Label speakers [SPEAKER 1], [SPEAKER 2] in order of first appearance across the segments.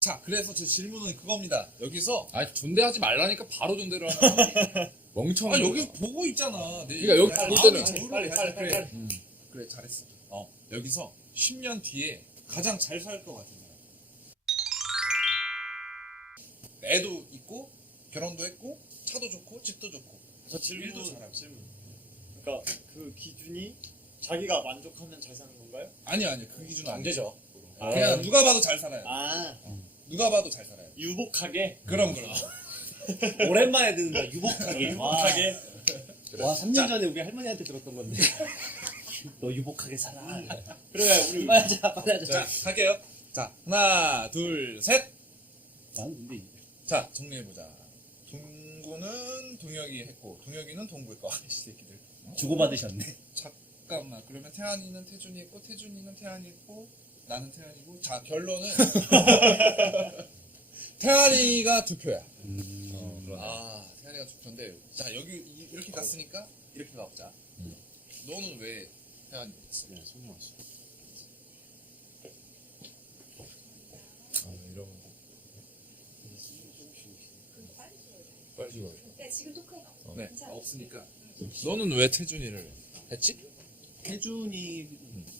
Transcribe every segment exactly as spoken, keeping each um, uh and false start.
[SPEAKER 1] 자, 그래서 제 질문은 그겁니다. 여기서
[SPEAKER 2] 아니 존대하지 말라니까 바로 존대를 하는 멍청한.
[SPEAKER 1] 아 여기 보고 있잖아. 내
[SPEAKER 2] 그러니까 여기
[SPEAKER 1] 아,
[SPEAKER 2] 볼
[SPEAKER 1] 마음이
[SPEAKER 2] 때는
[SPEAKER 1] 자유로워.
[SPEAKER 3] 빨리, 빨리,
[SPEAKER 1] 그래.
[SPEAKER 3] 빨리.
[SPEAKER 1] 음, 그래 잘했어. 어 여기서 십 년 뒤에 가장 잘 살 것 같은 사람. 애도 있고 결혼도 했고 차도 좋고 집도 좋고
[SPEAKER 3] 저
[SPEAKER 1] 일도
[SPEAKER 3] 질문,
[SPEAKER 1] 잘하고.
[SPEAKER 3] 질문. 그러니까 그 기준이 자기가 만족하면 잘 사는 건가요?
[SPEAKER 1] 아니 아니 그 기준은 안 되죠.
[SPEAKER 3] 아,
[SPEAKER 1] 그냥 누가 봐도 잘 살아요.
[SPEAKER 3] 아
[SPEAKER 1] 누가 봐도 잘 살아요.
[SPEAKER 3] 유복하게.
[SPEAKER 1] 그럼 그럼.
[SPEAKER 4] 오랜만에 듣는다. 유복하게.
[SPEAKER 3] 유복하게.
[SPEAKER 4] 와, 와 삼 년 전에 우리 할머니한테 들었던 건데. 너 유복하게 살아.
[SPEAKER 3] 그래 우리
[SPEAKER 4] 빨리 하자, 빨리 하자.
[SPEAKER 1] 자 갈게요. 자 하나 둘 셋.
[SPEAKER 4] 난 근데
[SPEAKER 1] 자 정리해보자. 동구는 동혁이 했고 동혁이는 동구일 거. 이 새끼들.
[SPEAKER 4] 주고받으셨네.
[SPEAKER 1] 잠깐만. 그러면 태안이는 태준이 했고 태준이는 태안이 했고 나는 태안이고. 자 결론은 태안이가 두 표야.
[SPEAKER 4] 음.
[SPEAKER 1] 어, 아 태안이가 두 표인데 자 여기 이- 이렇게 갔으니까 이렇게 가보자.
[SPEAKER 2] 음.
[SPEAKER 1] 너는 왜 태안이 했어?
[SPEAKER 2] 야, 손 나왔어.
[SPEAKER 1] 아 이런 거.
[SPEAKER 2] 빨리 지워요.
[SPEAKER 5] 네, 지금 토크해.
[SPEAKER 1] 네
[SPEAKER 5] 괜찮아.
[SPEAKER 1] 없으니까. 너는 왜 태준이를 했지?
[SPEAKER 4] 태준이는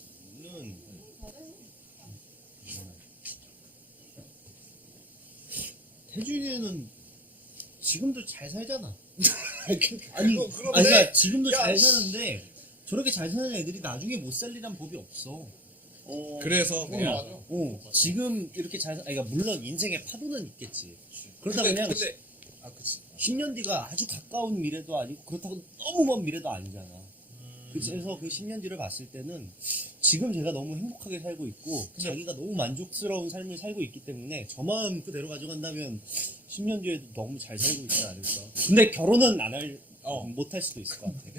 [SPEAKER 4] 태준이는 지금도 잘 살잖아. 아니,
[SPEAKER 1] 그거- 그거
[SPEAKER 4] 아니
[SPEAKER 1] 왜?
[SPEAKER 4] 그러니까 지금도
[SPEAKER 1] 야,
[SPEAKER 4] 잘
[SPEAKER 1] 씨.
[SPEAKER 4] 사는데 저렇게 잘 사는 애들이 나중에 못 살리란 법이 없어.
[SPEAKER 3] 어,
[SPEAKER 1] 그래서 그냥.
[SPEAKER 4] 어, 지금 이렇게 잘, 사- 아니, 그러니까 물론 인생에 파도는 있겠지. 그러다
[SPEAKER 1] 근데,
[SPEAKER 4] 그냥
[SPEAKER 1] 근데 아 그치.
[SPEAKER 4] 십 년 뒤가 아주 가까운 미래도 아니고 그렇다고 너무 먼 미래도 아니잖아. 그래서 그 십 년 뒤를 봤을 때는 지금 제가 너무 행복하게 살고 있고 자기가 너무 만족스러운 삶을 살고 있기 때문에 저 마음 그대로 가져간다면 십 년 뒤에도 너무 잘 살고 있지 않을까. 근데 결혼은 안 할,
[SPEAKER 1] 어.
[SPEAKER 4] 못 할 수도 있을 것 같아.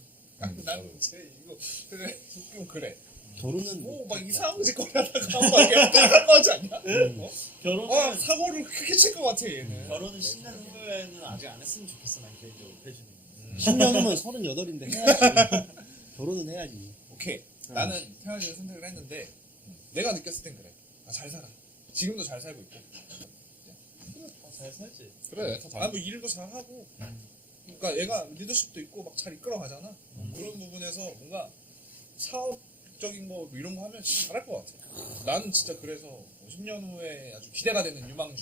[SPEAKER 1] 난제 이거 그래 좀 그래.
[SPEAKER 4] 결혼은
[SPEAKER 1] 뭐
[SPEAKER 4] 못
[SPEAKER 1] 막
[SPEAKER 4] 할 것
[SPEAKER 1] 이상한 짓거리 하다가 막 이렇게 한거 하지 않냐?
[SPEAKER 4] 음.
[SPEAKER 1] 어?
[SPEAKER 3] 결혼은
[SPEAKER 1] 아 사고를 크게 칠 것 같아 얘는.
[SPEAKER 3] 결혼은 십 년 후에는 아직 안 했으면 좋겠어 난 개인적으로 태준이.
[SPEAKER 4] 십 년 후면 서른여덟인데 해야지. 결혼은 해야지.
[SPEAKER 1] 오케이. 나는 태환이를 선택을 했는데 내가 느꼈을 땐 그래. 아, 잘 살아. 지금도 잘 살고 있고.
[SPEAKER 3] 아, 잘 살지.
[SPEAKER 2] 그래, 다 잘.
[SPEAKER 1] 아 뭐 일도 잘 하고. 그러니까 얘가 리더십도 있고 막 잘 이끌어가잖아. 그런 부분에서 뭔가 사업적인 거뭐 이런 거 하면 진짜 잘할 것 같아. 나는 진짜 그래서 십 년 후에 아주 기대가 되는 유망주.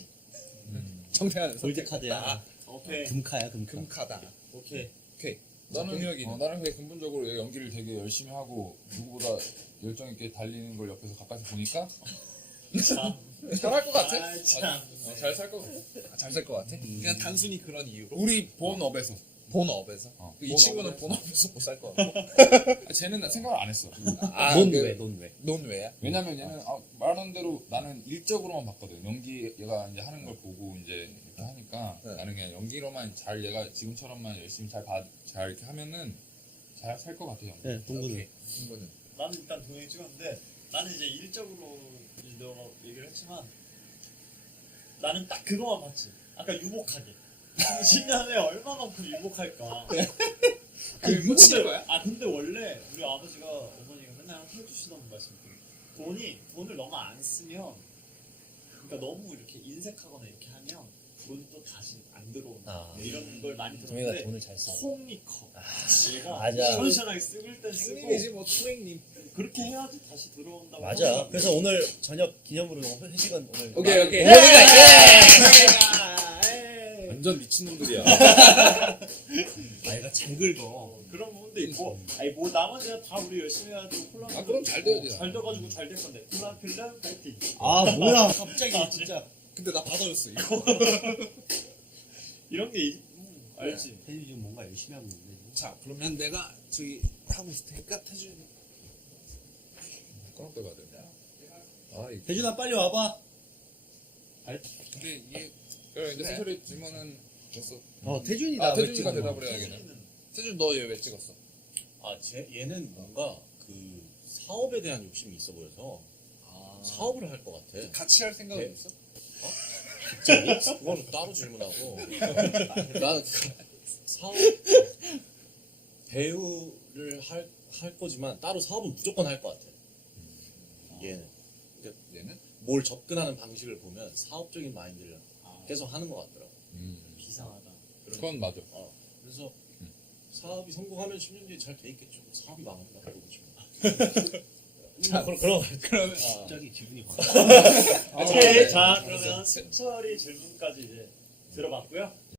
[SPEAKER 1] 정태환
[SPEAKER 4] 골드카드야.
[SPEAKER 3] 오케이.
[SPEAKER 4] 금카야, 금카.
[SPEAKER 1] 금카다.
[SPEAKER 3] 오케이.
[SPEAKER 1] 오케이.
[SPEAKER 2] 나는
[SPEAKER 1] 동혁이는?
[SPEAKER 2] 어, 나는 그게 근본적으로 얘가 연기를 되게 열심히 하고 누구보다 열정 있게 달리는 걸 옆에서 가까이서 보니까
[SPEAKER 3] 참.
[SPEAKER 2] 잘할 것 같아.
[SPEAKER 3] 아, 참.
[SPEAKER 2] 어, 잘 살 것 같아.
[SPEAKER 1] 잘 살 것 같아. 그냥 단순히 그런 이유로.
[SPEAKER 2] 우리 본업에서.
[SPEAKER 1] 본업에서.
[SPEAKER 2] 어,
[SPEAKER 1] 이
[SPEAKER 2] 본업에서.
[SPEAKER 1] 친구는 본업에서 못 살 것 같고.
[SPEAKER 2] 아, 쟤는 생각을 안 했어.
[SPEAKER 1] 아,
[SPEAKER 4] 넌
[SPEAKER 1] 그-
[SPEAKER 4] 왜, 넌 왜?
[SPEAKER 1] 넌 왜야?
[SPEAKER 2] 왜냐면 얘는 아, 말하는 대로 나는 일적으로만 봤거든. 연기 얘가 이제 하는 걸 보고 이제 이렇게 하니까
[SPEAKER 1] 네.
[SPEAKER 2] 나는 그냥 연기로만 잘 얘가 지금처럼만 열심히 잘 봐, 잘 이렇게 하면은 잘 살 것 같아요.
[SPEAKER 4] 네, 동구는.
[SPEAKER 1] 오케이. 친구는.
[SPEAKER 3] 나는 일단 동영이 찍었는데 나는 이제 일적으로 이제 너 얘기를 했지만 나는 딱 그거만 봤지. 아까 유복하게. 십 년에 얼마만큼 유복할까.
[SPEAKER 1] 그 묻히는
[SPEAKER 3] 근데-
[SPEAKER 1] 거야?
[SPEAKER 3] 아 근데 원래 우리 아버지가 어머니가 맨날 해주시던 말씀이 돈이 돈을 너무 안 쓰면 그러니까 너무 이렇게 인색하거나 이렇게 하면 돈이 또 다시 안 들어온다.
[SPEAKER 4] 아.
[SPEAKER 3] 뭐 이런 걸 많이
[SPEAKER 4] 동해가
[SPEAKER 3] 들었는데
[SPEAKER 4] 돈을 잘 써.
[SPEAKER 3] 홈이 커. 얘가
[SPEAKER 4] 맞아.
[SPEAKER 3] 시원시원하게 쓰을 땐 쓰고
[SPEAKER 1] 형님이지 뭐 투행님.
[SPEAKER 3] 그렇게 해야지 다시 들어온다고.
[SPEAKER 4] 맞아.
[SPEAKER 3] 하더라고.
[SPEAKER 4] 그래서 오늘 저녁 기념으로 회식은 오늘.
[SPEAKER 1] 오케이 오케이.
[SPEAKER 2] 완전 미친놈들이야.
[SPEAKER 4] 아, 얘가 잘 긁어.
[SPEAKER 3] 어, 그런 부분도 있고, 아니 뭐 나머지가 다 우리 열심히 해가지고 콜라.
[SPEAKER 2] 아, 그럼 잘 돼야지.
[SPEAKER 3] 잘 돼가지고 잘 될 건데 콜라 필름 파이팅.
[SPEAKER 4] 아, 뭐야. 갑자기 진짜.
[SPEAKER 1] 근데 나 받아줬어 이거.
[SPEAKER 3] 이런 게 있- 음, 알지.
[SPEAKER 4] 태준이 지금 뭔가 열심히 하고 있는데.
[SPEAKER 1] 자 그러면 내가 저기 하고 있을 테니까 태준이.
[SPEAKER 2] 꺼놓고 가야 돼. 아, 이
[SPEAKER 4] 태준아, 빨리 와봐.
[SPEAKER 1] 근데 이게
[SPEAKER 2] 그래 이제
[SPEAKER 1] 그래.
[SPEAKER 2] 수철이 질문은 됐어.
[SPEAKER 4] 어, 태준이
[SPEAKER 2] 아,
[SPEAKER 4] 나왜
[SPEAKER 2] 태준이가
[SPEAKER 4] 찍어?
[SPEAKER 2] 대답을 해야겠네.
[SPEAKER 1] 태준 너 얘 왜 찍었어?
[SPEAKER 6] 아, 쟤, 얘는 뭔가 그 사업에 대한 욕심이 있어 보여서
[SPEAKER 1] 아.
[SPEAKER 6] 사업을 할 것 같아.
[SPEAKER 1] 같이 할 생각은
[SPEAKER 6] 네.
[SPEAKER 1] 있어?
[SPEAKER 6] 갑자기? 그건 따로 질문하고. 나는 그 사업, 배우를 할, 할 거지만 따로 사업은 무조건 할 것 같아. 얘는.
[SPEAKER 1] 얘는?
[SPEAKER 6] 뭘 접근하는 방식을 보면 사업적인 마인드를
[SPEAKER 3] 아,
[SPEAKER 6] 계속 하는 것 같더라고.
[SPEAKER 2] 음.
[SPEAKER 3] 비상하다.
[SPEAKER 2] 그건 맞아.
[SPEAKER 6] 어, 그래서
[SPEAKER 2] 음.
[SPEAKER 6] 사업이 성공하면 십 년 뒤에 잘 돼 있겠죠. 사업이 망한다 그러고 싶어.
[SPEAKER 4] 자,
[SPEAKER 6] 그런 그런
[SPEAKER 2] 그러면
[SPEAKER 6] 아,
[SPEAKER 4] 갑자기 기분이 확.
[SPEAKER 3] 오케이,
[SPEAKER 2] 네.
[SPEAKER 3] 자 그러면 승철이 질문까지 이제 들어봤고요.